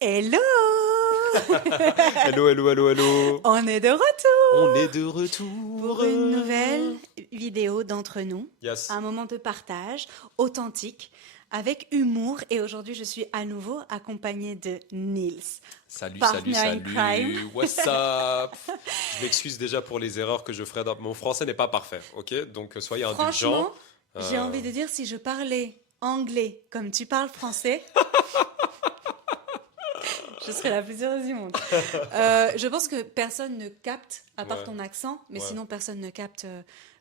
Hello! Hello, hello, hello, hello. On est de retour On est de retour. pour une nouvelle vidéo d'entre nous. Yes. Un moment de partage authentique, avec humour. Et aujourd'hui, je suis à nouveau accompagnée de Niels. Salut, Partner salut, in salut. crime. What's up? Je m'excuse déjà pour les erreurs que je ferai. Mon français n'est pas parfait, ok? Donc soyez indulgents. Franchement, j'ai envie de dire, si je parlais anglais comme tu parles français, je serais la plus heureuse du monde. Je pense que personne ne capte, à part Ouais. ton accent, mais Ouais. sinon personne ne capte.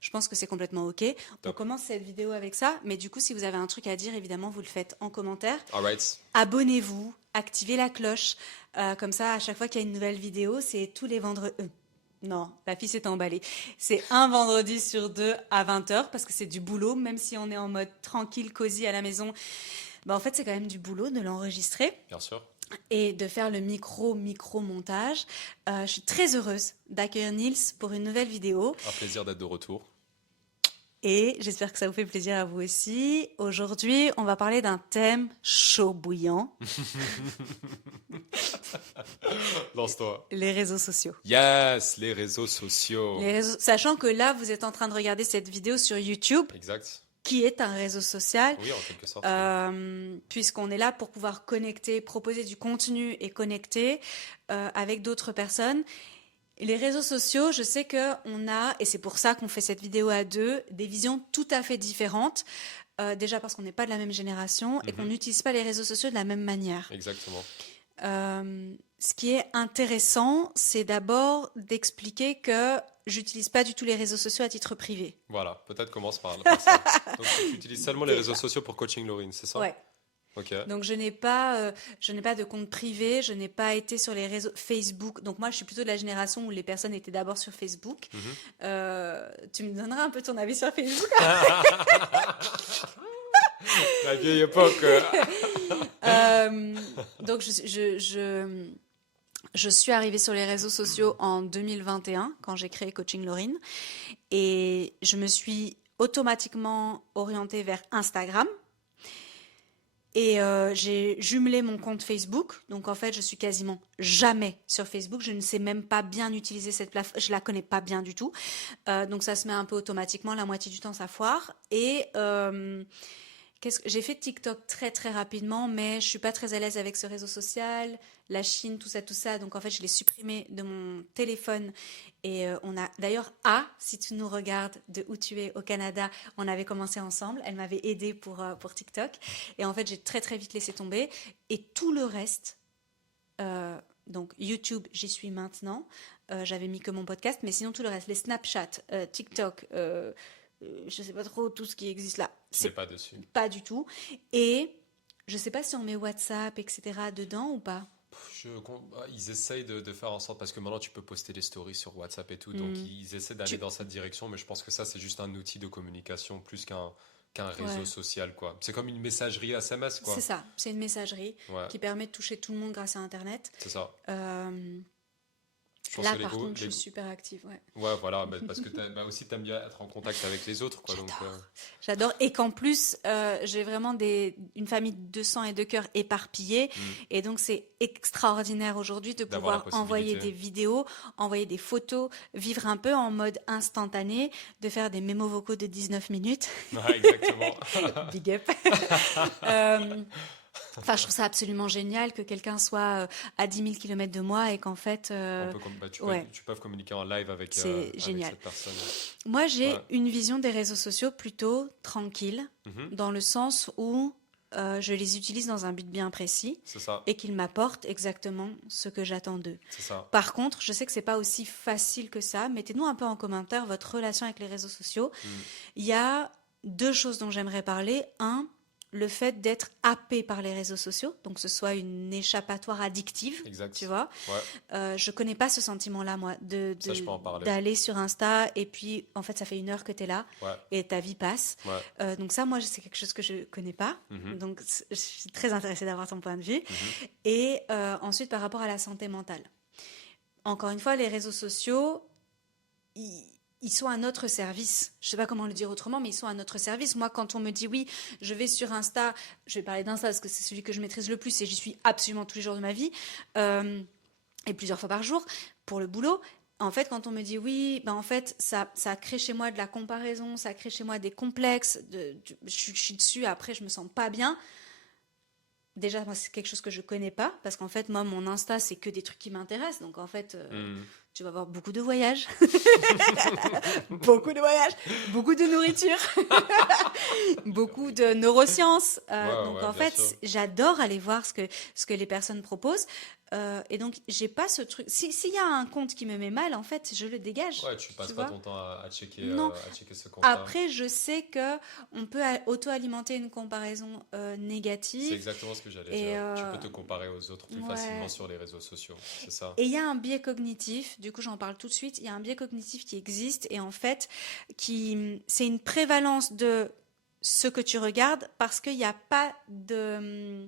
Je pense que c'est complètement OK. On Top. commence cette vidéo avec ça, mais du coup, si vous avez un truc à dire, évidemment, vous le faites en commentaire. Alright. Abonnez-vous, activez la cloche. Comme ça, à chaque fois qu'il y a une nouvelle vidéo, c'est tous les vendredis. Non, la fille s'est emballée. C'est un vendredi sur deux à 20h parce que c'est du boulot, même si on est en mode tranquille, cosy à la maison. Bah, en fait, c'est quand même du boulot de l'enregistrer Bien sûr. et de faire le micro-montage. Je suis très heureuse d'accueillir Niels pour une nouvelle vidéo Un plaisir d'être de retour. et j'espère que ça vous fait plaisir à vous aussi. Aujourd'hui, on va parler d'un thème chaud bouillant, Lance-toi. les réseaux sociaux. Yes, les réseaux sociaux. Sachant que là, vous êtes en train de regarder cette vidéo sur YouTube, Exact. qui est un réseau social, Oui, en quelque sorte. puisqu'on est là pour pouvoir connecter, proposer du contenu et connecter avec d'autres personnes. Et les réseaux sociaux, je sais qu'on a, et c'est pour ça qu'on fait cette vidéo à deux, des visions tout à fait différentes. Déjà parce qu'on n'est pas de la même génération et qu'on n'utilise pas les réseaux sociaux de la même manière. Exactement. Ce qui est intéressant, c'est d'abord d'expliquer que j'utilise pas du tout les réseaux sociaux à titre privé. Voilà, peut-être commence par ça. Donc tu utilises seulement les Déjà. réseaux sociaux pour coaching Laurine, c'est ça? Ouais. Ok. Donc je n'ai pas de compte privé, je n'ai pas été sur les réseaux Facebook. Donc moi je suis plutôt de la génération où les personnes étaient d'abord sur Facebook. Tu me donneras un peu ton avis sur Facebook? La vieille époque. Donc je suis arrivée sur les réseaux sociaux en 2021 quand j'ai créé Coaching Laurine et je me suis automatiquement orientée vers Instagram. Et j'ai jumelé mon compte Facebook. Donc, en fait, je suis quasiment jamais sur Facebook. Je ne sais même pas bien utiliser cette plateforme. Je la connais pas bien du tout. Donc, ça se met un peu automatiquement. La moitié du temps, ça foire. Et j'ai fait TikTok très, très rapidement, mais je suis pas très à l'aise avec ce réseau social. La Chine, tout ça, tout ça. Donc, en fait, je l'ai supprimé de mon téléphone. Et on a d'ailleurs si tu nous regardes de où tu es au Canada, on avait commencé ensemble. Elle m'avait aidée pour TikTok. Et en fait, j'ai très très vite laissé tomber. Et tout le reste, donc YouTube, j'y suis maintenant. J'avais mis que mon podcast, mais sinon tout le reste, les Snapchat, TikTok, je sais pas trop tout ce qui existe là. C'est pas dessus. Pas du tout. Et je sais pas si on met WhatsApp, etc. dedans ou pas. Ils essayent de faire en sorte, parce que maintenant tu peux poster des stories sur WhatsApp et tout, donc ils essaient d'aller dans cette direction, mais je pense que ça c'est juste un outil de communication plus qu'un réseau social, quoi. C'est comme une messagerie SMS, quoi. C'est ça, c'est une messagerie Ouais, qui permet de toucher tout le monde grâce à Internet. c'est ça. Je pense Là, que par contre, je suis super active, ouais. Ouais, voilà, parce que aussi t'aimes bien être en contact avec les autres, quoi. Donc, J'adore. Et qu'en plus, j'ai vraiment une famille de sang et de cœur éparpillée. Et donc, c'est extraordinaire aujourd'hui de D'avoir pouvoir la envoyer possibilité. des vidéos, envoyer des photos, vivre un peu en mode instantané, de faire des mémos vocaux de 19 minutes. Ouais, exactement. Big up. Enfin, je trouve ça absolument génial que quelqu'un soit à 10 000 km de moi et qu'en fait... Tu peux communiquer en live avec génial. cette personne. Moi, j'ai Ouais. une vision des réseaux sociaux plutôt tranquille, dans le sens où je les utilise dans un but bien précis C'est ça, et qu'ils m'apportent exactement ce que j'attends d'eux. c'est ça. Par contre, je sais que c'est pas aussi facile que ça. Mettez-nous un peu en commentaire votre relation avec les réseaux sociaux. Il y a deux choses dont j'aimerais parler. Un, le fait d'être happé par les réseaux sociaux, donc que ce soit une échappatoire addictive, Exact. tu vois. Ouais, Je connais pas ce sentiment-là, moi, ça je peux en parler. d'aller sur Insta et puis, en fait, ça fait 1 heure que tu es là Ouais, et ta vie passe. ouais. Donc ça, moi, c'est quelque chose que je connais pas. Donc, je suis très intéressée d'avoir ton point de vue. Et ensuite, par rapport à la santé mentale. Encore une fois, les réseaux sociaux, ils sont à notre service. Je sais pas comment le dire autrement, mais ils sont à notre service. Moi, quand on me dit oui, je vais sur Insta, je vais parler d'Insta parce que c'est celui que je maîtrise le plus et j'y suis absolument tous les jours de ma vie, et plusieurs fois par jour pour le boulot. En fait, quand on me dit oui, ben en fait, ça crée chez moi de la comparaison, ça crée chez moi des complexes. Je suis dessus, après, je me sens pas bien. Déjà, moi, c'est quelque chose que je connais pas, parce qu'en fait, moi, mon Insta, c'est que des trucs qui m'intéressent. Donc, en fait, tu vas avoir beaucoup de voyages, beaucoup de voyages, beaucoup de nourriture, beaucoup de neurosciences. Donc, en fait, sûr. j'adore aller voir ce que les personnes proposent. Et donc, j'ai pas ce truc. S'il y a un compte qui me met mal, en fait, je le dégage. Ouais, tu passes pas ton temps à checker, Non. à checker ce compte-là. Après, je sais que on peut auto-alimenter une comparaison négative. C'est exactement ce que j'allais dire. Tu peux te comparer aux autres plus facilement sur les réseaux sociaux. C'est ça. Et il y a un biais cognitif, du coup j'en parle tout de suite, il y a un biais cognitif qui existe et en fait, c'est une prévalence de ce que tu regardes parce qu'il n'y a pas il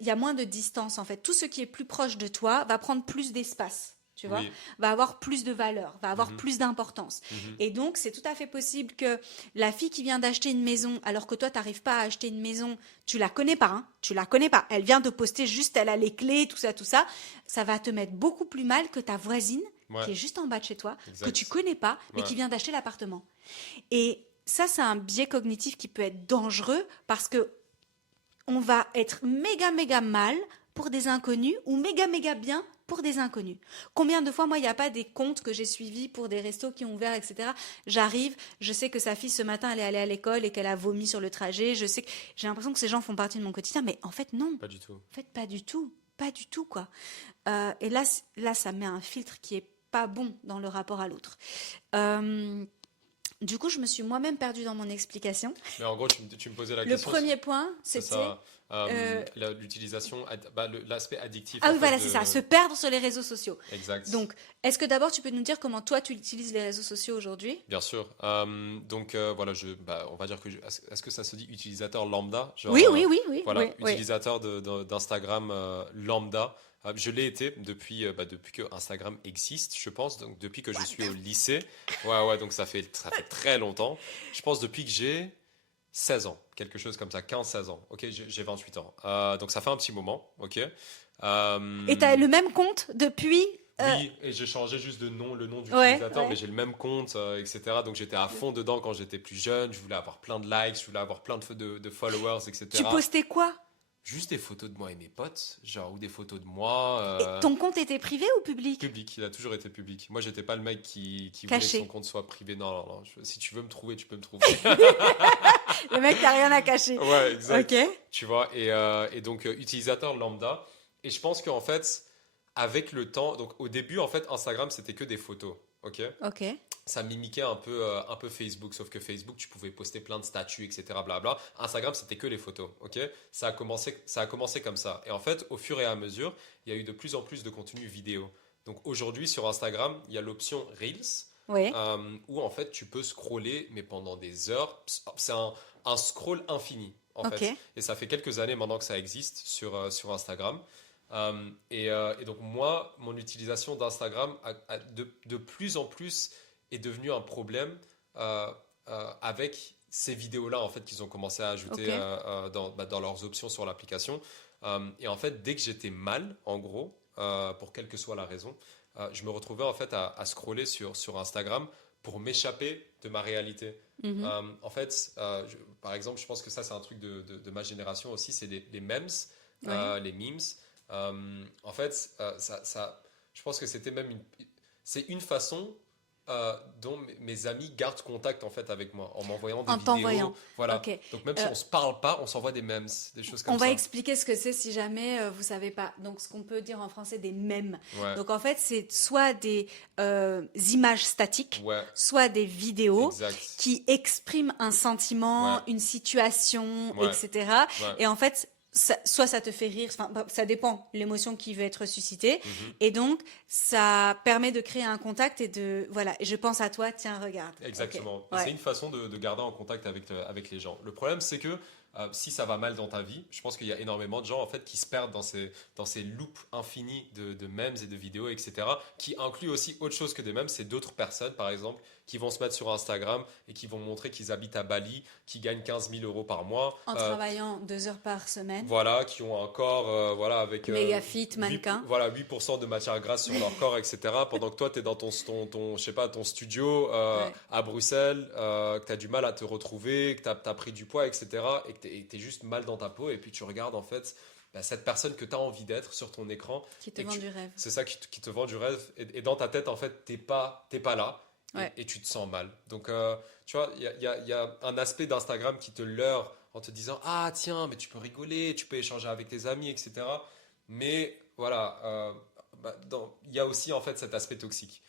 y a moins de distance en fait. Tout ce qui est plus proche de toi va prendre plus d'espace. Tu vois, va avoir plus de valeur, va avoir plus d'importance. Et donc, c'est tout à fait possible que la fille qui vient d'acheter une maison, alors que toi, tu n'arrives pas à acheter une maison, tu la connais pas, hein, tu la connais pas. Elle vient de poster juste, elle a les clés, tout ça. Ça va te mettre beaucoup plus mal que ta voisine qui est juste en bas de chez toi, que tu connais pas, mais qui vient d'acheter l'appartement. Et ça, c'est un biais cognitif qui peut être dangereux parce que on va être méga, méga mal pour des inconnus ou méga, méga bien pour des inconnus. Combien de fois, moi, il n'y a pas des comptes que j'ai suivis pour des restos qui ont ouvert, etc. J'arrive, je sais que sa fille, ce matin, elle est allée à l'école et qu'elle a vomi sur le trajet. J'ai l'impression que ces gens font partie de mon quotidien, mais en fait, non. Pas du tout. En fait, pas du tout. Pas du tout, quoi. Et là, ça met un filtre qui est pas bon dans le rapport à l'autre. Du coup, je me suis moi-même perdue dans mon explication. Mais en gros, tu me posais la question. Le premier point, c'était... l'utilisation, l'aspect addictif. Ah oui, voilà, c'est ça, se perdre sur les réseaux sociaux. Exact. Donc, est-ce que d'abord, tu peux nous dire comment toi, tu utilises les réseaux sociaux aujourd'hui ? Bien sûr. Voilà, on va dire que... Est-ce que ça se dit utilisateur lambda, genre, Oui. Voilà, oui, utilisateur d'Instagram lambda. Je l'ai été depuis que Instagram existe, je pense. Donc, depuis que je suis au lycée. Ouais, donc ça fait très longtemps. Je pense depuis que j'ai 16 ans, quelque chose comme ça, 15-16 ans. Ok, j'ai 28 ans. Donc, ça fait un petit moment. Ok. Et tu as le même compte depuis Oui, et j'ai changé juste le nom d'utilisateur, mais j'ai le même compte, etc. Donc j'étais à fond dedans quand j'étais plus jeune. Je voulais avoir plein de likes, je voulais avoir plein de followers, etc. Tu postais quoi ? Juste des photos de moi et mes potes, genre, ou des photos de moi. Et ton compte était privé ou public ? Public, il a toujours été public. Moi, j'étais pas le mec qui voulait que son compte soit privé. Non. Si tu veux me trouver, tu peux me trouver. Le mec, t'as rien à cacher. Ouais, exact. Ok. Tu vois, et donc, utilisateur lambda. Et je pense qu'en fait, avec le temps, donc au début, en fait, Instagram, c'était que des photos. Ok. Ça mimiquait un peu Facebook, sauf que Facebook, tu pouvais poster plein de statuts, etc. Blabla. Instagram, c'était que les photos. Ok. Ça a commencé comme ça. Et en fait, au fur et à mesure, il y a eu de plus en plus de contenu vidéo. Donc aujourd'hui, sur Instagram, il y a l'option Reels, où en fait, tu peux scroller, mais pendant des heures. C'est un scroll infini, en fait. Et ça fait quelques années maintenant que ça existe sur Instagram. Et donc moi, mon utilisation d'Instagram de plus en plus est devenue un problème avec ces vidéos-là en fait qu'ils ont commencé à ajouter dans leurs options sur l'application. Et en fait, dès que j'étais mal, en gros, pour quelle que soit la raison, je me retrouvais en fait à scroller sur Instagram pour m'échapper de ma réalité. En fait, par exemple, je pense que ça c'est un truc de ma génération aussi, c'est les memes, les memes. En fait, je pense que c'était même c'est une façon dont mes amis gardent contact en fait avec moi en m'envoyant des vidéos. Voilà. Donc même si on se parle pas, on s'envoie des memes, des choses comme ça. On va expliquer ce que c'est si jamais vous savez pas. Donc ce qu'on peut dire en français des mèmes. Donc en fait c'est soit des images statiques, soit des vidéos qui expriment un sentiment, une situation, etc. Et en fait soit ça te fait rire, ça dépend l'émotion qui veut être suscitée, et donc ça permet de créer un contact et je pense à toi, tiens regarde. Exactement. C'est une façon de garder en contact avec les gens. Le problème c'est que si ça va mal dans ta vie, je pense qu'il y a énormément de gens en fait qui se perdent dans ces loops infinis de mèmes et de vidéos, etc. qui incluent aussi autre chose que des mèmes, c'est d'autres personnes par exemple qui vont se mettre sur Instagram et qui vont montrer qu'ils habitent à Bali, qui gagnent 15 000 euros par mois. En travaillant 2 heures par semaine. Voilà, qui ont un corps voilà, avec méga fit, mannequin. Voilà, 8% de matière grasse sur leur corps, etc. Pendant que toi, tu es dans ton je sais pas, ton studio à Bruxelles, que tu as du mal à te retrouver, que tu as pris du poids, etc. Et que tu es juste mal dans ta peau. Et puis tu regardes en fait cette personne que tu as envie d'être sur ton écran. Qui te vend du rêve. C'est ça qui te vend du rêve. Et dans ta tête, en fait, t'es pas là. Et tu te sens mal. Donc, tu vois, il y a un aspect d'Instagram qui te leurre en te disant « Ah, tiens, mais tu peux rigoler, tu peux échanger avec tes amis, etc. » Mais voilà, il y a aussi en fait cet aspect toxique.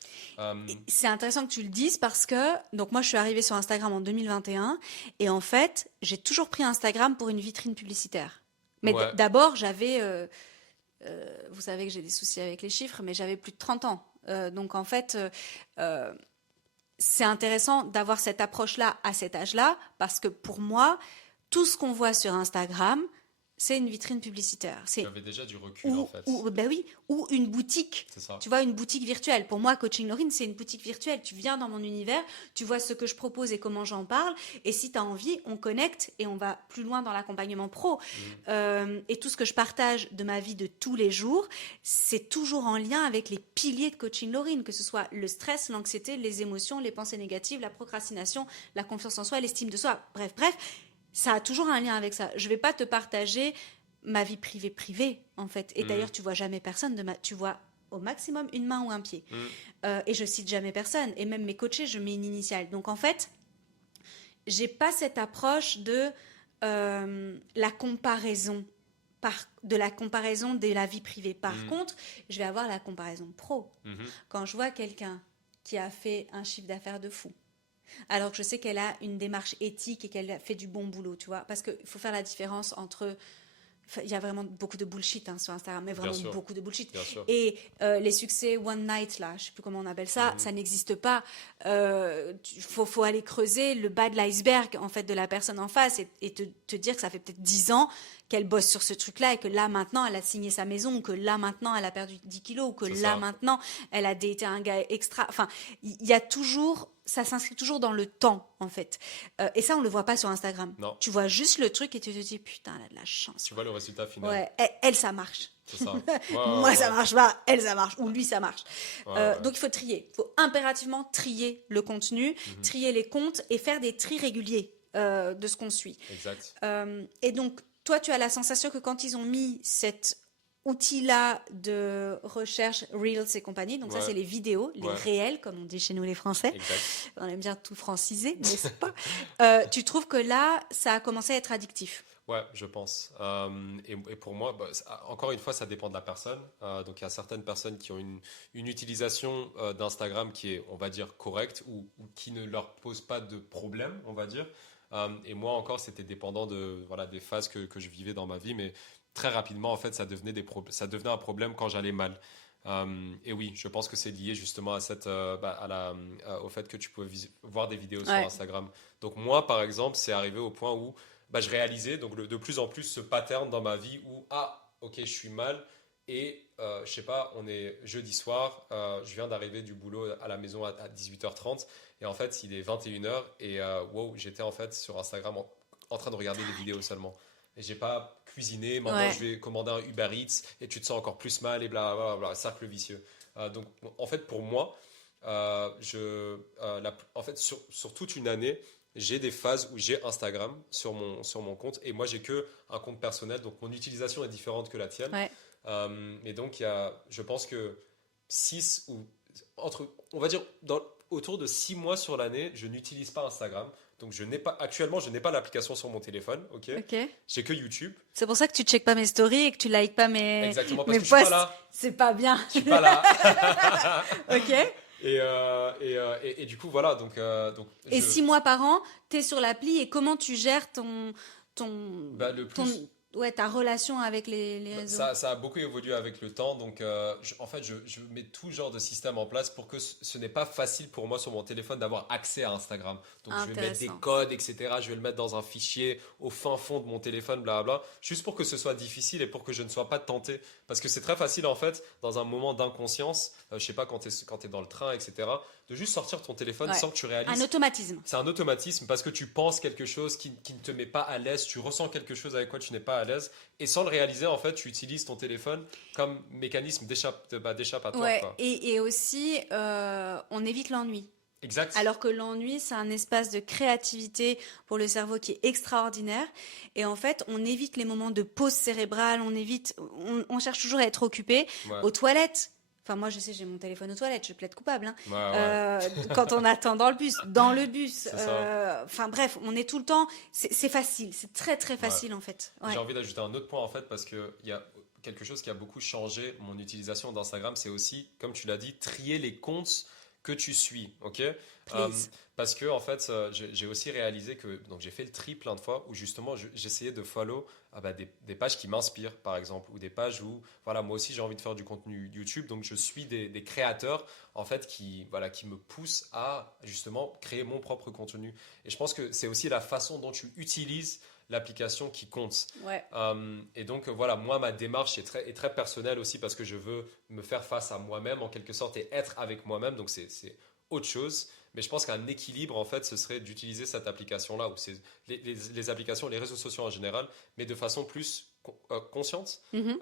C'est intéressant que tu le dises parce que donc moi je suis arrivée sur Instagram en 2021 et en fait j'ai toujours pris Instagram pour une vitrine publicitaire. Mais d'abord j'avais, vous savez que j'ai des soucis avec les chiffres, mais j'avais plus de 30 ans. Donc en fait c'est intéressant d'avoir cette approche-là à cet âge-là parce que pour moi tout ce qu'on voit sur Instagram c'est une vitrine publicitaire. Tu avais déjà du recul, en fait. Ou une boutique. C'est ça. Tu vois, une boutique virtuelle. Pour moi, Coaching Laurine, c'est une boutique virtuelle. Tu viens dans mon univers, tu vois ce que je propose et comment j'en parle. Et si tu as envie, on connecte et on va plus loin dans l'accompagnement pro. Et tout ce que je partage de ma vie de tous les jours, c'est toujours en lien avec les piliers de Coaching Laurine, que ce soit le stress, l'anxiété, les émotions, les pensées négatives, la procrastination, la confiance en soi, l'estime de soi. Bref. Ça a toujours un lien avec ça. Je ne vais pas te partager ma vie privée, en fait. Et d'ailleurs, tu vois jamais personne. Tu vois au maximum une main ou un pied. Et je cite jamais personne. Et même mes coachés, je mets une initiale. Donc, en fait, j'ai pas cette approche de la comparaison de la vie privée. Par contre, je vais avoir la comparaison pro. Quand je vois quelqu'un qui a fait un chiffre d'affaires de fou, alors que je sais qu'elle a une démarche éthique et qu'elle fait du bon boulot, tu vois. Parce qu'il faut faire la différence entre... Il y a vraiment beaucoup de bullshit sur Instagram, mais vraiment beaucoup de bullshit. Et les succès one night, là, je ne sais plus comment on appelle ça, ça n'existe pas. Faut aller creuser le bas de l'iceberg, en fait, de la personne en face et te dire que ça fait peut-être 10 ans qu'elle bosse sur ce truc-là et que là, maintenant, elle a signé sa maison, ou que là, maintenant, elle a perdu 10 kilos, ou que maintenant, elle a daté un gars extra... Enfin, il y a toujours... Ça s'inscrit toujours dans le temps, en fait. Et ça, on ne le voit pas sur Instagram. Non. Tu vois juste le truc et tu te dis, putain, elle a de la chance. Tu vois le résultat final. Ouais, elle, ça marche. C'est ça. Moi, ça marche pas. Elle, ça marche. Ou lui, ça marche. Donc, il faut trier. Il faut impérativement trier le contenu, trier les comptes et faire des tris réguliers de ce qu'on suit. Exact. Et donc, toi, tu as la sensation que quand ils ont mis cet outil-là de recherche Reels et compagnie, donc ça, c'est les vidéos, les réels, comme on dit chez nous les Français. Exact. On aime bien tout franciser, n'est-ce pas? Tu trouves que là, ça a commencé à être addictif? Ouais, je pense. Et pour moi, encore une fois, ça dépend de la personne. Donc, il y a certaines personnes qui ont une utilisation d'Instagram qui est, on va dire, correcte ou qui ne leur pose pas de problème, on va dire. Et moi, encore, c'était dépendant des phases que je vivais dans ma vie. Mais très rapidement, en fait, ça devenait un problème quand j'allais mal. Et oui, je pense que c'est lié justement à au fait que tu pouvais voir des vidéos sur Instagram. Donc, moi, par exemple, c'est arrivé au point où je réalisais de plus en plus ce pattern dans ma vie où ok, je suis mal et je sais pas, on est jeudi soir, je viens d'arriver du boulot à la maison à 18h30 et en fait il est 21h et j'étais en fait sur Instagram en train de regarder des vidéos seulement et j'ai pas cuisiné, maintenant je vais commander un Uber Eats et tu te sens encore plus mal et blablabla, cercle vicieux. Donc en fait pour moi en fait sur toute une année j'ai des phases où j'ai Instagram sur mon compte et moi j'ai que un compte personnel, donc mon utilisation est différente que la tienne. Et donc je pense que 6 ou on va dire autour de 6 mois sur l'année, je n'utilise pas Instagram. Donc actuellement je n'ai pas l'application sur mon téléphone, ok. J'ai que YouTube. C'est pour ça que tu checkes pas mes stories et que tu likes pas mes Exactement, parce que posts. Je suis pas là. C'est pas bien. Je suis pas là. Ok. Et du coup, voilà. Donc, et 6 mois par an, tu es sur l'appli et comment tu gères ton ta relation avec les réseaux. Ça a beaucoup évolué avec le temps, donc en fait, je mets tout genre de système en place pour que ce n'est pas facile pour moi sur mon téléphone d'avoir accès à Instagram. Donc je vais mettre des Intéressant. codes, etc. Je vais le mettre dans un fichier au fin fond de mon téléphone, blablabla, juste pour que ce soit difficile et pour que je ne sois pas tenté. Parce que c'est très facile en fait, dans un moment d'inconscience, je sais pas, quand tu es dans le train, etc., de juste sortir ton téléphone Ouais. sans que tu Un réalises. automatisme. C'est un automatisme parce que tu penses quelque chose qui ne te met pas à l'aise, tu ressens quelque chose avec quoi tu n'es pas à l'aise, et sans le réaliser, en fait, tu utilises ton téléphone comme mécanisme d'échappatoire, Ouais, quoi. et aussi, on évite l'ennui. Exact. Alors que l'ennui, c'est un espace de créativité pour le cerveau qui est extraordinaire. Et en fait, on évite les moments de pause cérébrale, on cherche toujours à être occupé Ouais, aux toilettes. Enfin, moi, je sais, j'ai mon téléphone aux toilettes, je plaide coupable, hein. ouais, ouais, Quand on attend dans le bus. c'est ça. Enfin, bref, on est tout le temps. C'est facile, c'est très, très Ouais. facile, en fait. J'ai Ouais. envie d'ajouter un autre point, en fait, parce que il y a quelque chose qui a beaucoup changé mon utilisation d'Instagram, c'est aussi, comme tu l'as dit, trier les comptes que tu suis, ok? Please. Parce que en fait, j'ai aussi réalisé que donc j'ai fait le tri plein de fois où justement j'essayais de follow des pages qui m'inspirent, par exemple, ou des pages où voilà, moi aussi j'ai envie de faire du contenu YouTube, donc je suis des créateurs en fait qui me poussent à justement créer mon propre contenu. Et je pense que c'est aussi la façon dont tu utilises l'application qui compte. Ouais. Et donc voilà, moi ma démarche est très personnelle aussi parce que je veux me faire face à moi-même en quelque sorte et être avec moi-même, donc c'est autre chose. Mais je pense qu'un équilibre, en fait, ce serait d'utiliser cette application-là, ou les applications, les réseaux sociaux en général, mais de façon plus consciente, Mhm.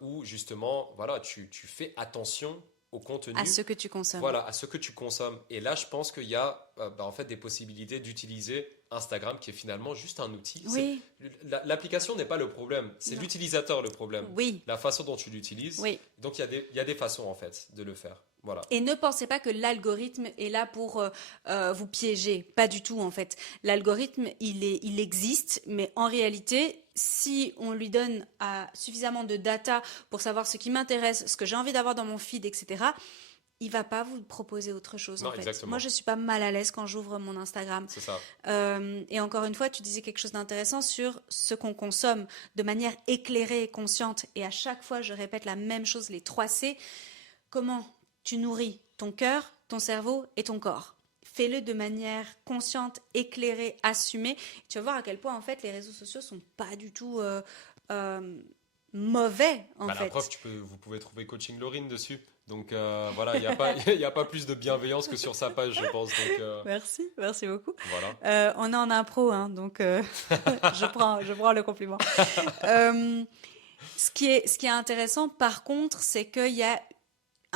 où justement, voilà, tu fais attention au À contenu, ce que tu consommes. voilà, à ce que tu consommes. Et là, je pense qu'il y a en fait des possibilités d'utiliser Instagram, qui est finalement juste un outil. Oui, L'application n'est pas le problème, c'est non. l'utilisateur le problème. Oui, La façon dont tu l'utilises. oui. Donc, il y a des façons, en fait, de le faire. Voilà. Et ne pensez pas que l'algorithme est là pour vous piéger. Pas du tout, en fait. L'algorithme, il existe, mais en réalité, si on lui donne suffisamment de data pour savoir ce qui m'intéresse, ce que j'ai envie d'avoir dans mon feed, etc., il va pas vous proposer autre chose, en Non, fait. Moi, exactement. je suis pas mal à l'aise quand j'ouvre mon Instagram. C'est ça. Et encore une fois, tu disais quelque chose d'intéressant sur ce qu'on consomme de manière éclairée et consciente. Et à chaque fois, je répète la même chose, les 3 C. Comment tu nourris ton cœur, ton cerveau et ton corps? Fais-le de manière consciente, éclairée, assumée. Tu vas voir à quel point, en fait, les réseaux sociaux sont pas du tout euh, mauvais, en Bah, la preuve, fait. vous pouvez trouver Coaching Laurine dessus. Donc voilà, il n'y a pas, il y a pas plus de bienveillance que sur sa page, je pense. Donc Merci, merci beaucoup. voilà. On est en impro, hein, donc je prends le compliment. Euh, ce qui est intéressant, par contre, c'est qu'il y a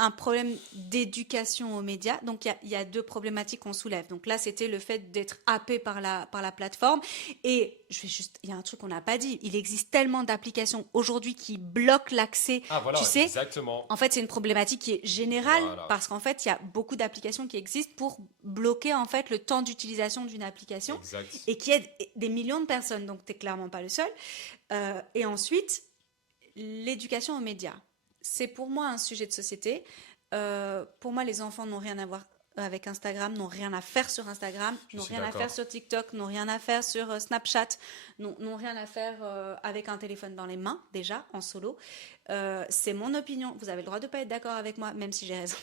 un problème d'éducation aux médias. Donc, il y a 2 problématiques qu'on soulève. Donc là, c'était le fait d'être happé par la plateforme. Et il y a un truc qu'on n'a pas dit. Il existe tellement d'applications aujourd'hui qui bloquent l'accès. Ah voilà, Tu sais, exactement. en fait, c'est une problématique qui est générale Voilà, parce qu'en fait, il y a beaucoup d'applications qui existent pour bloquer en fait le temps d'utilisation d'une application exact. et qui aide des millions de personnes. Donc, tu n'es clairement pas le seul. Et ensuite, l'éducation aux médias. C'est pour moi un sujet de société. Pour moi, les enfants n'ont rien à voir avec Instagram, n'ont rien à faire sur Instagram, Je n'ont suis rien à faire d'accord. sur TikTok, n'ont rien à faire sur Snapchat, n'ont rien à faire avec un téléphone dans les mains, déjà, en solo. C'est mon opinion. Vous avez le droit de ne pas être d'accord avec moi, même si j'ai raison.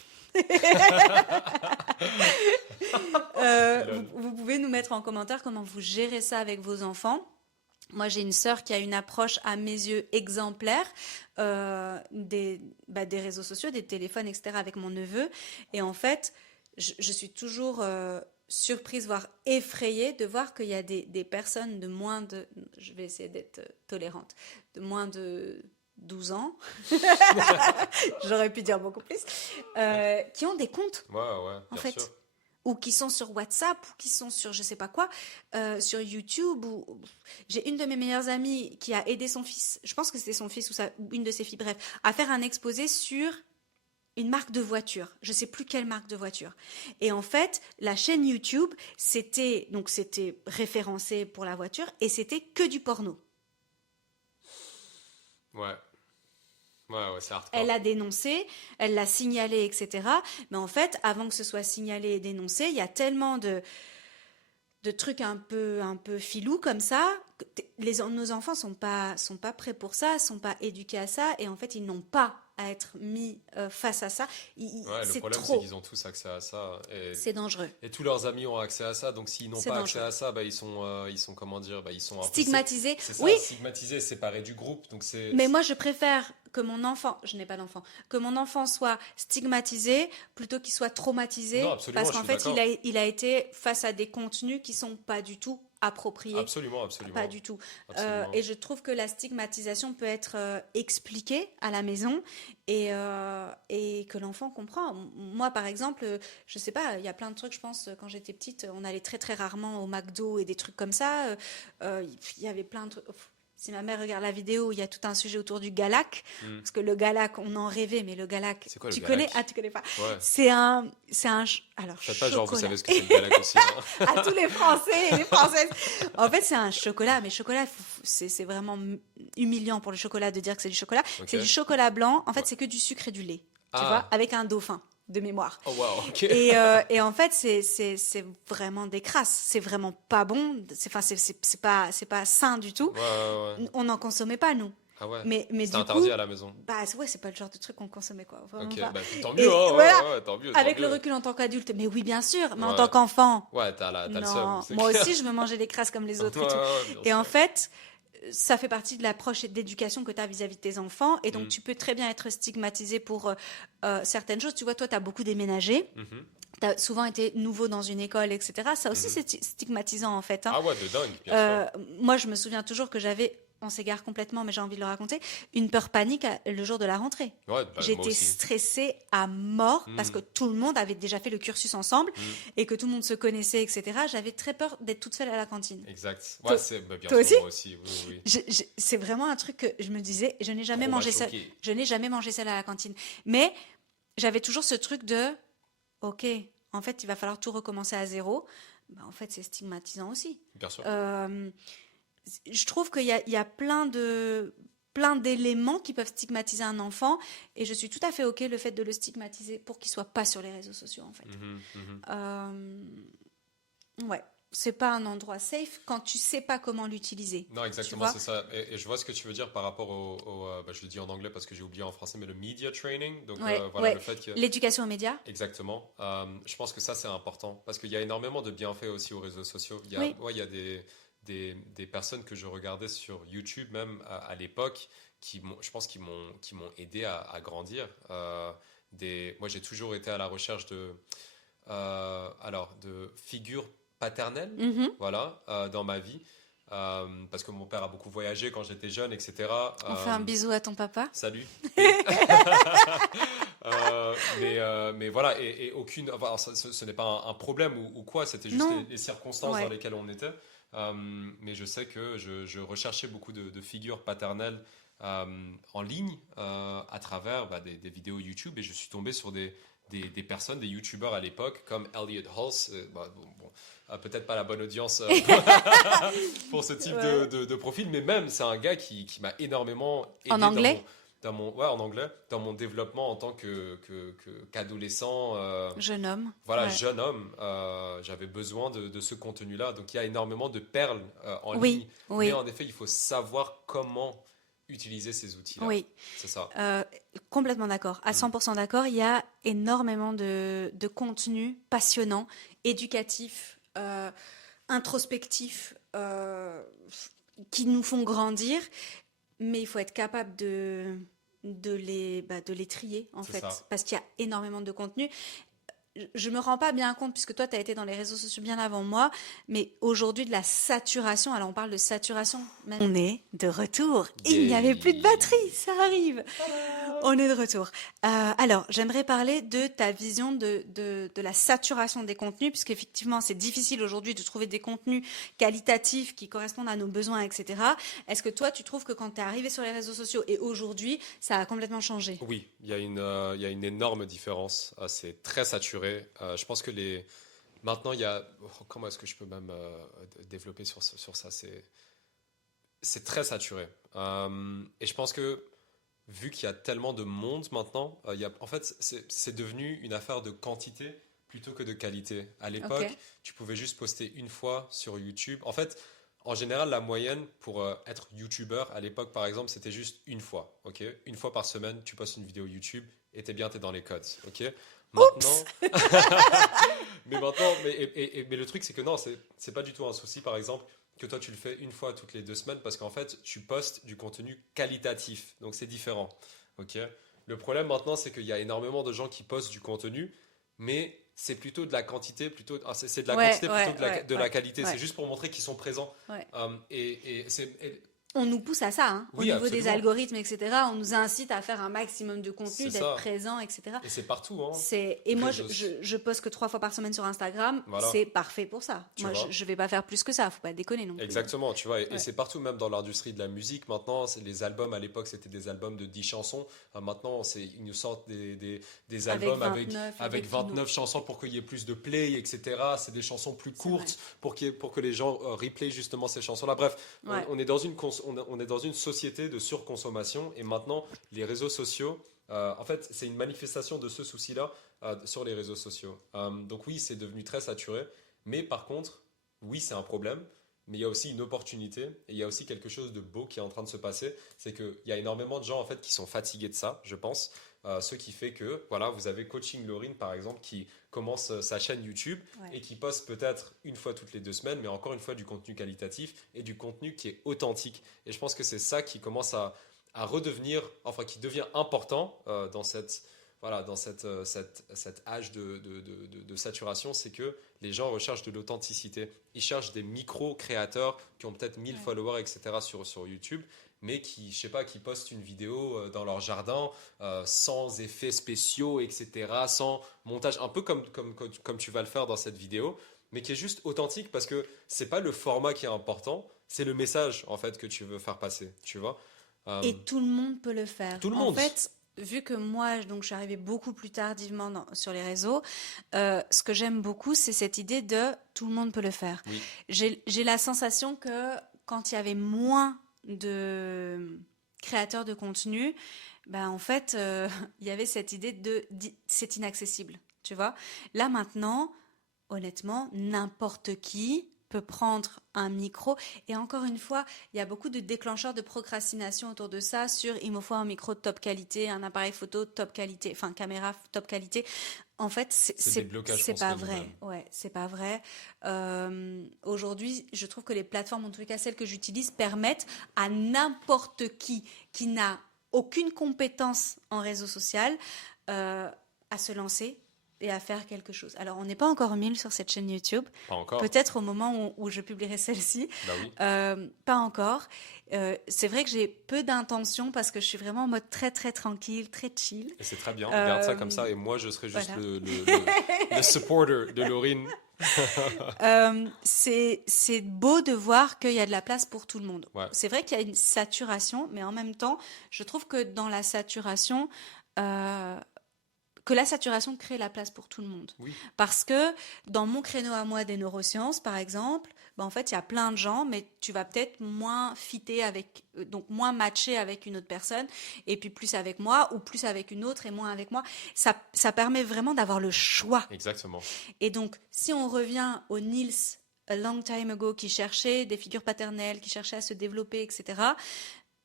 Lol. Vous pouvez nous mettre en commentaire comment vous gérez ça avec vos enfants. Moi, j'ai une sœur qui a une approche à mes yeux exemplaire des réseaux sociaux, des téléphones, etc. avec mon neveu. Et en fait, je suis toujours surprise, voire effrayée de voir qu'il y a des personnes de moins de... Je vais essayer d'être tolérante. De moins de 12 ans, j'aurais pu dire beaucoup plus, qui ont des comptes, Ouais, ouais, en bien fait. sûr. Ou qui sont sur WhatsApp, ou qui sont sur je sais pas quoi, sur YouTube. J'ai une de mes meilleures amies qui a aidé son fils, je pense que c'était son fils ou une de ses filles, bref, à faire un exposé sur une marque de voiture. Je sais plus quelle marque de voiture. Et en fait, la chaîne YouTube, c'était référencé pour la voiture et c'était que du porno. Ouais, ouais, c'est Elle hardcore. l'a dénoncé, elle l'a signalé, etc. Mais en fait, avant que ce soit signalé et dénoncé, il y a tellement de trucs un peu filous comme ça nos enfants sont pas prêts pour ça, sont pas éduqués à ça, et en fait, ils n'ont pas à être mis face à ça. Ouais, le C'est problème, c'est trop. qu'ils ont tous accès à ça. C'est dangereux. Et tous leurs amis ont accès à ça. Donc, s'ils n'ont C'est pas accès dangereux. à ça, bah, ils sont, comment dire, bah, ils sont un peu. Stigmatisé. C'est Oui, ça, stigmatisés, séparés du groupe. Donc, mais moi, je préfère que mon enfant, je n'ai pas d'enfant, que mon enfant soit stigmatisé plutôt qu'il soit Non, traumatisé, absolument, parce je qu'en suis fait, d'accord. il a été face à des contenus qui sont pas du tout appropriés. Absolument, Pas absolument. du tout. Absolument. Et je trouve que la stigmatisation peut être expliquée à la maison et que l'enfant comprend. Moi, par exemple, je sais pas, il y a plein de trucs, je pense, quand j'étais petite, on allait très très rarement au McDo et des trucs comme ça. Il y avait plein de trucs. Si ma mère regarde la vidéo, il y a tout un sujet autour du Galac, Hmm. parce que le Galac, on en rêvait, mais le Galac, C'est quoi le tu connais? Galac? Ah, tu connais pas. Ouais. Alors Faites pas genre, vous chocolat. savez ce que c'est le Galac aussi, hein. À tous les Français et les Françaises. En fait, c'est un chocolat, mais chocolat, c'est vraiment humiliant pour le chocolat de dire que c'est du chocolat. Ok. C'est du chocolat blanc. En fait, Ouais. c'est que du sucre et du lait, tu vois, Ah, avec un dauphin de mémoire. oh wow, ok. Et en fait, c'est vraiment des crasses. C'est vraiment pas bon. Enfin, c'est pas sain du tout. Ouais, ouais, ouais. On n'en consommait pas, nous. Ah ouais. Mais C'était du coup, interdit à la maison. bah ouais, c'est pas le genre de truc qu'on consommait, quoi. Vraiment Ok, pas. bah tant mieux, Et hein, voilà, ouais, ouais, tant mieux, tant avec le mieux. recul en tant qu'adulte, mais oui, bien sûr, mais en tant Ouais, qu'enfant, ouais, t'as le seum, non. c'est Moi clair. aussi, je me mangeais des crasses comme les Ouais, autres et tout. ouais, bien Et en sûr. fait, ça fait partie de l'approche et de l'éducation que tu as vis-à-vis de tes enfants. Et donc, Hmm. tu peux très bien être stigmatisé pour certaines choses. Tu vois, toi, tu as beaucoup déménagé. Mhm, Tu as souvent été nouveau dans une école, etc. Ça aussi, mhm. c'est stigmatisant, en fait, hein. Ah ouais, de dingue, bien sûr. Moi, je me souviens toujours que j'avais, on s'égare complètement, mais j'ai envie de le raconter, une peur panique le jour de la rentrée. Ouais, bah, moi J'étais aussi. stressée à mort parce que Hmm, tout le monde avait déjà fait le cursus ensemble hmm. et que tout le monde se connaissait, etc. J'avais très peur d'être toute seule à la cantine. Exact. Ouais, Toi, bah, bien toi sûr, aussi? moi aussi, oui, oui. C'est vraiment un truc que je me disais, je n'ai jamais Trop m'a mangé seule. choqué. Je n'ai jamais mangé seule à la cantine. Mais j'avais toujours ce truc de, ok, en fait, il va falloir tout recommencer à zéro. Bah, en fait, c'est stigmatisant aussi. Bien sûr. Euh, je trouve il y a plein d'éléments qui peuvent stigmatiser un enfant et je suis tout à fait ok le fait de le stigmatiser pour qu'il soit pas sur les réseaux sociaux en fait. Mhm, mhm. Ouais, c'est pas un endroit safe quand tu sais pas comment l'utiliser. Non, Tu exactement, vois? c'est ça. Et je vois ce que tu veux dire par rapport bah, je le dis en anglais parce que j'ai oublié en français, mais le media training. Donc Ouais, voilà, ouais. le fait que. L'éducation aux médias. Exactement. Je pense que ça, c'est important parce qu'il y a énormément de bienfaits aussi aux réseaux sociaux. Oui, Ouais, il y a des personnes que je regardais sur YouTube, même à l'époque, je pense, qui m'ont aidé à grandir. Moi, j'ai toujours été à la recherche de figures paternelles, mhm. voilà, dans ma vie. Parce que mon père a beaucoup voyagé quand j'étais jeune, etc. On fait un bisou à ton papa. Salut. Mais voilà, et aucune. Enfin, ce n'est pas un problème ou quoi, c'était juste Non, les circonstances dans ouais, lesquelles on était. Mais je sais que je recherchais beaucoup de figures paternelles en ligne à travers bah, des vidéos YouTube et je suis tombé sur des personnes, des YouTubeurs à l'époque comme Elliot Hulse. Bah, bon, peut-être pas la bonne audience pour ce type ouais. de profil, mais même c'est un gars qui m'a énormément En aidé anglais, ouais, en anglais, dans mon développement en tant qu'adolescent, jeune homme. voilà, Ouais. jeune homme, j'avais besoin de ce contenu-là. Donc il y a énormément de perles en ligne, Oui, mais oui, en effet, il faut savoir comment utiliser ces outils-là. oui. C'est ça. Euh, Complètement d'accord, à Mm. 100% d'accord. Il y a énormément de contenus passionnants, éducatifs, introspectifs, qui nous font grandir, mais il faut être capable de les trier, en C'est fait, ça. parce qu'il y a énormément de contenu. Je me rends pas bien compte, puisque toi, tu as été dans les réseaux sociaux bien avant moi, mais aujourd'hui, de la saturation, alors on parle de saturation, même. On est de retour. Il n'y avait plus de batterie, ça arrive. On est de retour. Alors, j'aimerais parler de ta vision de la saturation des contenus, puisqu'effectivement, c'est difficile aujourd'hui de trouver des contenus qualitatifs qui correspondent à nos besoins, etc. Est-ce que toi, tu trouves que quand tu es arrivé sur les réseaux sociaux et aujourd'hui, ça a complètement changé? Oui, il y a une énorme différence. C'est très saturé. Je pense que maintenant, comment est-ce que je peux même développer sur ça? C'est très saturé. Et je pense que vu qu'il y a tellement de monde maintenant, en fait, c'est devenu une affaire de quantité plutôt que de qualité. À Ok. l'époque, tu pouvais juste poster une fois sur YouTube. En fait, En général, la moyenne pour être YouTuber, à l'époque, par exemple, c'était juste une fois, ok? Une fois par semaine, tu postes une vidéo YouTube et t'es dans les codes, ok? Maintenant, Oups. mais maintenant, mais le truc, c'est que non, c'est pas du tout un souci, par exemple, que toi, tu le fais une fois toutes les 2 semaines, parce qu'en fait, tu postes du contenu qualitatif. Donc, c'est différent. Ok. Le problème maintenant, c'est qu'il y a énormément de gens qui postent du contenu, mais c'est plutôt de la quantité, c'est de la Ouais, quantité plutôt ouais, de la ouais, qualité. ouais, C'est juste pour montrer qu'ils sont présents. ouais. Et On nous pousse à ça, hein. Au oui, niveau des absolument. algorithmes, etc. On nous incite à faire un maximum de contenu, C'est d'être ça. présent, etc. Et c'est partout, hein. Et moi, Réseaux, je poste que 3 fois par semaine sur Instagram. voilà. C'est parfait pour ça. Tu Moi, vois. je vais pas faire plus que ça. Faut pas déconner non plus. Exactement, tu vois, et Ouais. c'est partout, même dans l'industrie de la musique. Maintenant, les albums, à l'époque, c'était des albums de 10 chansons. Maintenant, ils nous sortent des Avec albums 29, avec avec 29 chansons pour qu'il y ait plus de play, etc. C'est des chansons plus C'est vrai. courtes pour que les gens replayent justement ces chansons-là. Bref, Ouais. on est dans on est dans une société de surconsommation, et maintenant, les réseaux sociaux, en fait, c'est une manifestation de ce souci-là sur les réseaux sociaux. Donc oui, c'est devenu très saturé, mais par contre, oui, c'est un problème, mais il y a aussi une opportunité et il y a aussi quelque chose de beau qui est en train de se passer. C'est qu'il y a énormément de gens en fait qui sont fatigués de ça, je pense. Ce qui fait que, voilà, vous avez Coaching Laurine par exemple qui commence sa chaîne YouTube Ouais. et qui poste peut-être une fois toutes les 2 semaines, mais encore une fois du contenu qualitatif et du contenu qui est authentique. Et je pense que c'est ça qui commence à redevenir, enfin qui devient important dans cet âge de saturation, c'est que les gens recherchent de l'authenticité. Ils cherchent des micro-créateurs qui ont peut-être 1000 Ouais. followers, etc. sur YouTube, mais qui, je sais pas, qui postent une vidéo dans leur jardin, sans effets spéciaux, etc., sans montage, un peu comme tu vas le faire dans cette vidéo, mais qui est juste authentique parce que c'est pas le format qui est important, c'est le message, en fait, que tu veux faire passer, tu vois. Et tout le monde peut le faire. Tout le En monde. fait, vu que moi, donc, je suis arrivée beaucoup plus tardivement sur les réseaux, ce que j'aime beaucoup, c'est cette idée de tout le monde peut le faire. Oui, J'ai la sensation que quand il y avait moins de créateurs de contenu, ben en fait, il y avait cette idée c'est inaccessible, tu vois. Là maintenant, honnêtement, n'importe qui peut prendre un micro. Et encore une fois, il y a beaucoup de déclencheurs de procrastination autour de ça sur il me faut un micro de top qualité, un appareil photo de top qualité, enfin caméra top qualité. En fait, c'est des blocages c'est qu'on se pas met vrai. nous-mêmes. Ouais, c'est pas vrai. Aujourd'hui, je trouve que les plateformes, en tous les cas celles que j'utilise, permettent à n'importe qui n'a aucune compétence en réseau social à se lancer et à faire quelque chose. Alors, on n'est pas encore 1000 sur cette chaîne YouTube. Pas encore. Peut-être au moment où je publierai celle-ci. Bah oui. Pas encore. C'est vrai que j'ai peu d'intention parce que je suis vraiment en mode très, très tranquille, très chill. Et c'est très bien. Garde ça comme ça et moi, je serai juste Voilà. le supporter de Laurine. C'est beau de voir qu'il y a de la place pour tout le monde. Ouais. C'est vrai qu'il y a une saturation, mais en même temps, je trouve que dans la saturation, que la saturation crée la place pour tout le monde. Oui. Parce que dans mon créneau à moi des neurosciences, par exemple, ben en fait, il y a plein de gens, mais tu vas peut-être moins fitter avec, donc moins matcher avec une autre personne, et puis plus avec moi, ou plus avec une autre et moins avec moi. Ça permet vraiment d'avoir le choix. Exactement. Et donc, si on revient au Niels a long time ago qui cherchait des figures paternelles, qui cherchait à se développer, etc.,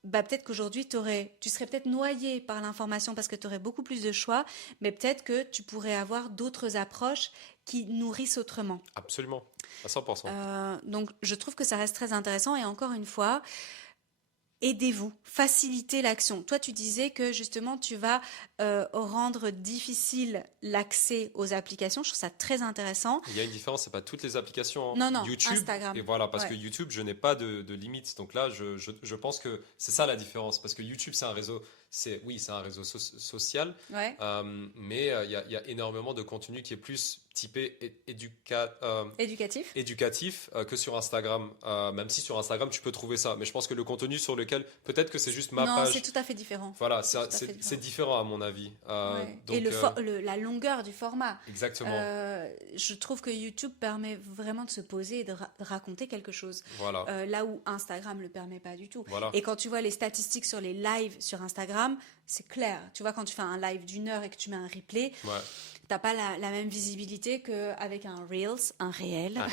bah peut-être qu'aujourd'hui, tu serais peut-être noyé par l'information parce que tu aurais beaucoup plus de choix, mais peut-être que tu pourrais avoir d'autres approches qui nourrissent autrement. Absolument. À 100%. Donc, je trouve que ça reste très intéressant. Et encore une fois, aidez-vous, facilitez l'action. Toi, tu disais que justement, tu vas rendre difficile l'accès aux applications. Je trouve ça très intéressant. Il y a une différence, c'est pas toutes les applications. Non, YouTube, Instagram. et voilà, parce Ouais. que YouTube, je n'ai pas de limite. Donc là, je pense que c'est ça la différence. Parce que YouTube, c'est un réseau, c'est un réseau social, Ouais. mais il y a énormément de contenu qui est plus typé Éducatif. éducatif que sur Instagram. Même si sur Instagram, tu peux trouver ça. Mais je pense que le contenu sur lequel, peut-être que c'est juste ma Non, page. c'est tout à fait différent. Voilà, C'est tout à fait c'est différent. différent à mon avis. Ouais. Donc, Et la longueur du format. exactement. Je trouve que YouTube permet vraiment de se poser et de raconter quelque chose. Voilà. Là où Instagram le permet pas du tout. Voilà. Et quand tu vois les statistiques sur les lives sur Instagram, Instagram, c'est clair. Tu vois, quand tu fais un live d'1 heure et que tu mets un replay, Ouais. t'as pas la même visibilité qu'avec un Reels, un réel, Un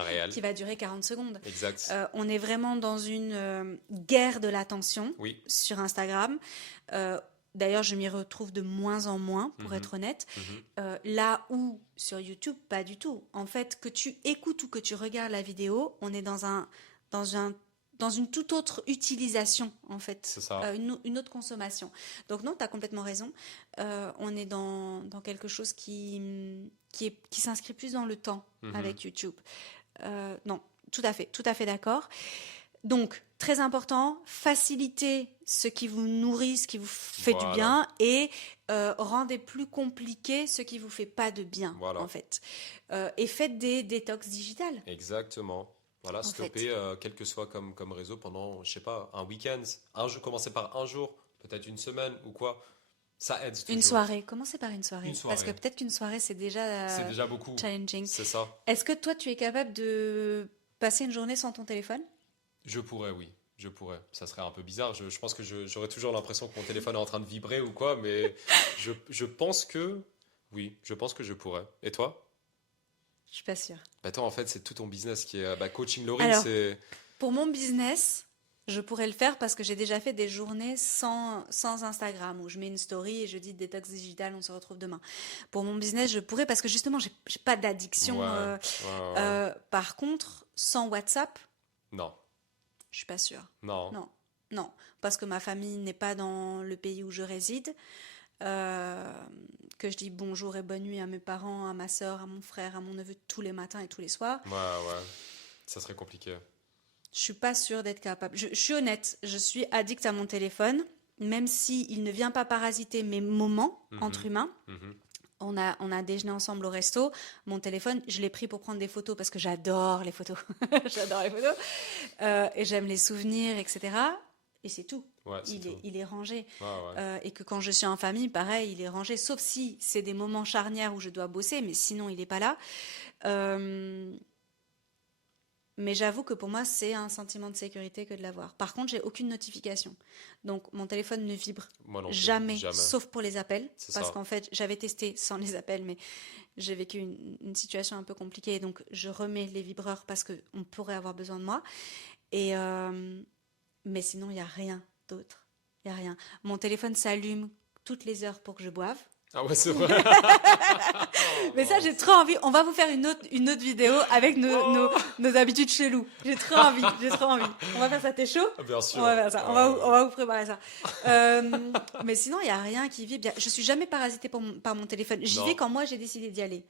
réel. qui va durer 40 secondes. Exact. On est vraiment dans une guerre de l'attention Oui. sur Instagram. D'ailleurs, je m'y retrouve de moins en moins, pour être honnête. Là où, sur YouTube, pas du tout. En fait, que tu écoutes ou que tu regardes la vidéo, on est dans une toute autre utilisation, en fait. C'est ça. Une autre consommation. Donc non, tu as complètement raison. On est dans quelque chose qui s'inscrit plus dans le temps avec YouTube. Non, tout à fait d'accord. Donc, très important, facilitez ce qui vous nourrit, ce qui vous fait du bien, et rendez plus compliqué ce qui vous fait pas de bien, en fait. Et faites des détox digitales. Exactement. Voilà, stopper quel que soit comme réseau pendant, je sais pas, un week-end. Commencez par un jour, peut-être une semaine ou quoi. Ça aide toujours. Une soirée. Commencez par une soirée. Parce que peut-être qu'une soirée, c'est déjà beaucoup. Challenging. C'est ça. Est-ce que toi, tu es capable de passer une journée sans ton téléphone? Je pourrais, oui. Je pourrais. Ça serait un peu bizarre. Je pense que j'aurais toujours l'impression que mon téléphone est en train de vibrer ou quoi, mais je pense que... Oui, je pense que je pourrais. Et toi? Je suis pas sûre. Bah toi, en fait, c'est tout ton business qui est... Coaching Laurie, Alors, c'est... Pour mon business, je pourrais le faire parce que j'ai déjà fait des journées sans Instagram où je mets une story et je dis détox digital, on se retrouve demain. Pour mon business, je pourrais parce que justement, j'ai pas d'addiction. Par contre, sans WhatsApp, non. Je suis pas sûre. Non. Non, parce que ma famille n'est pas dans le pays où je réside. Que je dis bonjour et bonne nuit à mes parents, à ma soeur, à mon frère, à mon neveu tous les matins et tous les soirs. Ouais. Ça serait compliqué. Je suis pas sûre d'être capable. Je suis honnête, je suis addict à mon téléphone, même s'il ne vient pas parasiter mes moments entre humains. On a déjeuné ensemble au resto. Mon téléphone, je l'ai pris pour prendre des photos parce que j'adore les photos. J'adore les photos. Et j'aime les souvenirs, etc. Et c'est tout. Ouais, Il est rangé. Ouais. Et que quand je suis en famille, pareil, il est rangé. Sauf si c'est des moments charnières où je dois bosser, mais sinon, il n'est pas là. Mais j'avoue que pour moi, c'est un sentiment de sécurité que de l'avoir. Par contre, j'ai aucune notification. Donc, mon téléphone ne vibre jamais, sauf pour les appels. Parce qu'en fait, j'avais testé sans les appels, mais j'ai vécu une situation un peu compliquée. Donc, je remets les vibreurs parce qu'on pourrait avoir besoin de moi. Mais sinon, il n'y a rien d'autre. Il n'y a rien. Mon téléphone s'allume toutes les heures pour que je boive. Ah ouais, c'est vrai. Mais ça, j'ai trop envie. On va vous faire une autre vidéo avec nos habitudes cheloues. J'ai trop envie. On va faire ça, t'es chaud? Bien sûr. On va faire ça. On va vous préparer ça. Mais sinon, il n'y a rien qui vibre. Je suis jamais parasitée par mon téléphone. J'y vais quand moi, j'ai décidé d'y aller.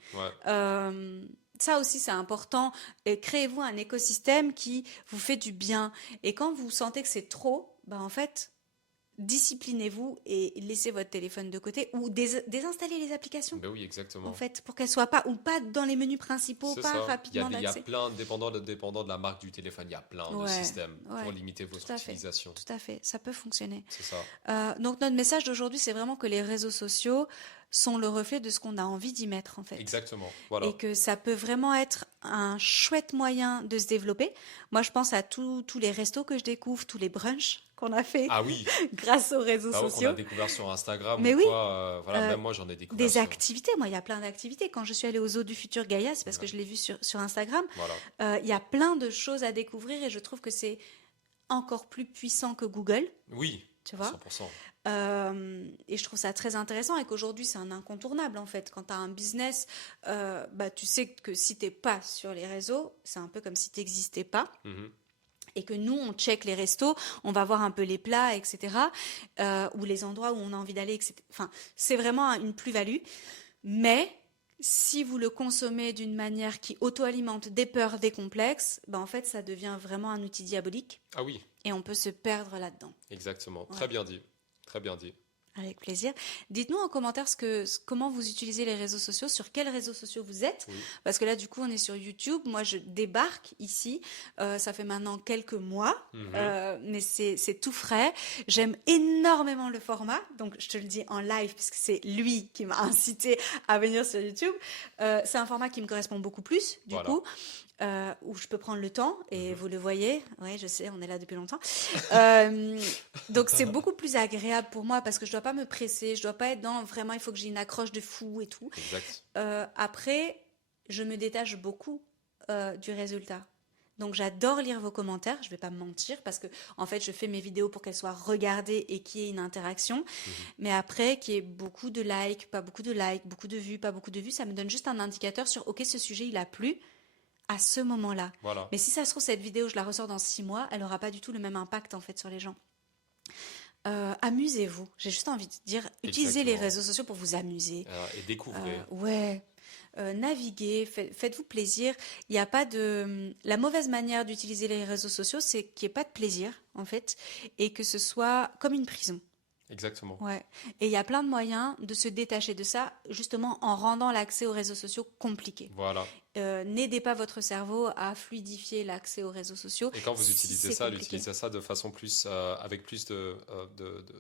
Ça aussi, c'est important. Et créez-vous un écosystème qui vous fait du bien. Et quand vous sentez que c'est trop, en fait... disciplinez-vous et laissez votre téléphone de côté ou désinstallez les applications. Ben oui, exactement. En fait, pour qu'elles soient pas dans les menus principaux, c'est pas ça. rapidement d'accès. Il y a plein, dépendant de la marque du téléphone, il y a plein de systèmes pour limiter votre utilisation. Tout à fait, ça peut fonctionner. C'est ça. Donc notre message d'aujourd'hui, c'est vraiment que les réseaux sociaux sont le reflet de ce qu'on a envie d'y mettre en fait. Exactement. Voilà. Et que ça peut vraiment être un chouette moyen de se développer. Moi, je pense à tous les restos que je découvre, tous les brunchs qu'on a fait grâce aux réseaux sociaux. On a découvert sur Instagram. Mais même moi, j'en ai découvert. Des activités. Moi, il y a plein d'activités. Quand je suis allée au Zoo du Futur Gaïa, c'est parce que je l'ai vu sur Instagram. Voilà. Il y a plein de choses à découvrir et je trouve que c'est encore plus puissant que Google. Oui, tu vois 100%. Et je trouve ça très intéressant et qu'aujourd'hui c'est un incontournable en fait. Quand tu as un business, tu sais que si tu n'es pas sur les réseaux, c'est un peu comme si tu n'existais pas. Et que nous, on check les restos, on va voir un peu les plats, etc. Ou les endroits où on a envie d'aller, etc. Enfin, c'est vraiment une plus-value. Mais si vous le consommez d'une manière qui auto-alimente des peurs, des complexes, en fait, ça devient vraiment un outil diabolique. Ah oui. Et on peut se perdre là-dedans. Exactement. Ouais. Très bien dit. Très bien dit. Avec plaisir. Dites-nous en commentaire comment vous utilisez les réseaux sociaux, sur quels réseaux sociaux vous êtes. Parce que là, du coup, on est sur YouTube. Moi, je débarque ici. Ça fait maintenant quelques mois, mais c'est tout frais. J'aime énormément le format. Donc, je te le dis en live, parce que c'est lui qui m'a incité à venir sur YouTube. C'est un format qui me correspond beaucoup plus, du coup. où je peux prendre le temps, et vous le voyez, ouais, je sais, on est là depuis longtemps. Donc c'est beaucoup plus agréable pour moi parce que je dois pas me presser, je dois pas être dans vraiment, il faut que j'ai une accroche de fou et tout. Exact. Après, je me détache beaucoup du résultat. Donc j'adore lire vos commentaires, je vais pas me mentir parce que en fait je fais mes vidéos pour qu'elles soient regardées et qu'il y ait une interaction. Mais après qu'il y ait beaucoup de likes, pas beaucoup de likes, beaucoup de vues, pas beaucoup de vues, ça me donne juste un indicateur sur ok, ce sujet il a plu à ce moment-là. Voilà. Mais si ça se trouve cette vidéo je la ressors dans 6 mois, elle aura pas du tout le même impact en fait sur les gens. Amusez-vous, j'ai juste envie de dire, utilisez les réseaux sociaux pour vous amuser. Et découvrez. Ouais. Naviguez, faites-vous plaisir. Il n'y a pas de... La mauvaise manière d'utiliser les réseaux sociaux, c'est qu'il n'y ait pas de plaisir, en fait, et que ce soit comme une prison. Exactement. Ouais. Et il y a plein de moyens de se détacher de ça, justement en rendant l'accès aux réseaux sociaux compliqué. Voilà. N'aidez pas votre cerveau à fluidifier l'accès aux réseaux sociaux. Et quand vous utilisez ça, compliqué. utilisez ça de façon plus, avec plus de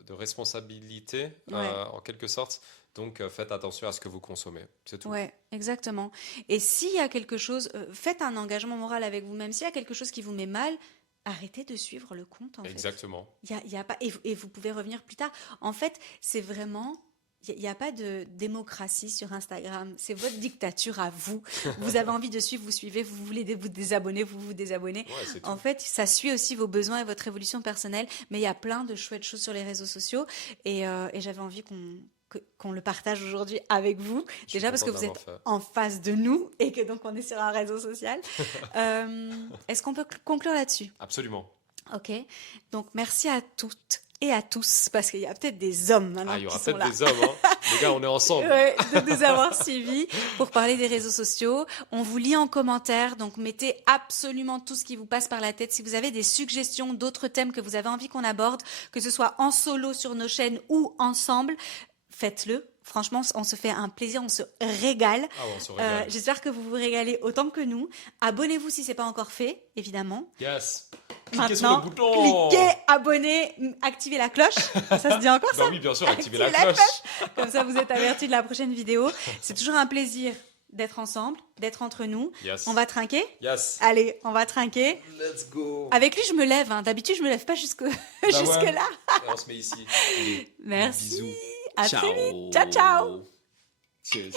responsabilité, Ouais. en quelque sorte. Donc, faites attention à ce que vous consommez. C'est tout. Ouais, exactement. Et s'il y a quelque chose, faites un engagement moral avec vous-même. S'il y a quelque chose qui vous met mal, arrêtez de suivre le compte, en fait. Exactement. Il y a pas, et vous pouvez revenir plus tard. En fait, c'est vraiment... Il n'y a pas de démocratie sur Instagram. C'est votre dictature à vous. Vous avez envie de suivre, vous suivez. Vous voulez vous désabonner, vous vous désabonnez. Ouais, c'est tout. En fait, ça suit aussi vos besoins et votre évolution personnelle. Mais il y a plein de chouettes choses sur les réseaux sociaux. Et j'avais envie qu'on le partage aujourd'hui avec vous. Je suis Déjà parce que content vous d'avoir êtes fait. en face de nous et que donc on est sur un réseau social. Est-ce qu'on peut conclure là-dessus? Absolument. Ok. Donc merci à toutes et à tous, parce qu'il y a peut-être des hommes maintenant Ah, il y aura qui sont peut-être là. des hommes. Hein. Les gars, on est ensemble. Ouais, de nous avoir suivis pour parler des réseaux sociaux. On vous lit en commentaire, donc mettez absolument tout ce qui vous passe par la tête. Si vous avez des suggestions d'autres thèmes que vous avez envie qu'on aborde, que ce soit en solo sur nos chaînes ou ensemble, faites-le. Franchement, on se fait un plaisir, on se régale. Ah ouais, on se régale. J'espère que vous vous régalez autant que nous. Abonnez-vous si c'est pas encore fait, évidemment. Yes. Cliquez sur Maintenant, le bouton. cliquez, abonnez, activez la cloche. Ça se dit encore ça? Bah oui, bien sûr, activez la Activez la cloche. Comme ça, vous êtes avertis de la prochaine vidéo. C'est toujours un plaisir d'être ensemble, d'être entre nous. Yes. On va trinquer? Yes. Allez, on va trinquer. Let's go. Avec lui, je me lève. Hein. D'habitude, je me lève pas jusque ouais. là. Et on se met ici. Allez, Merci. bisous. À très vite. Ciao, ciao. Cheers.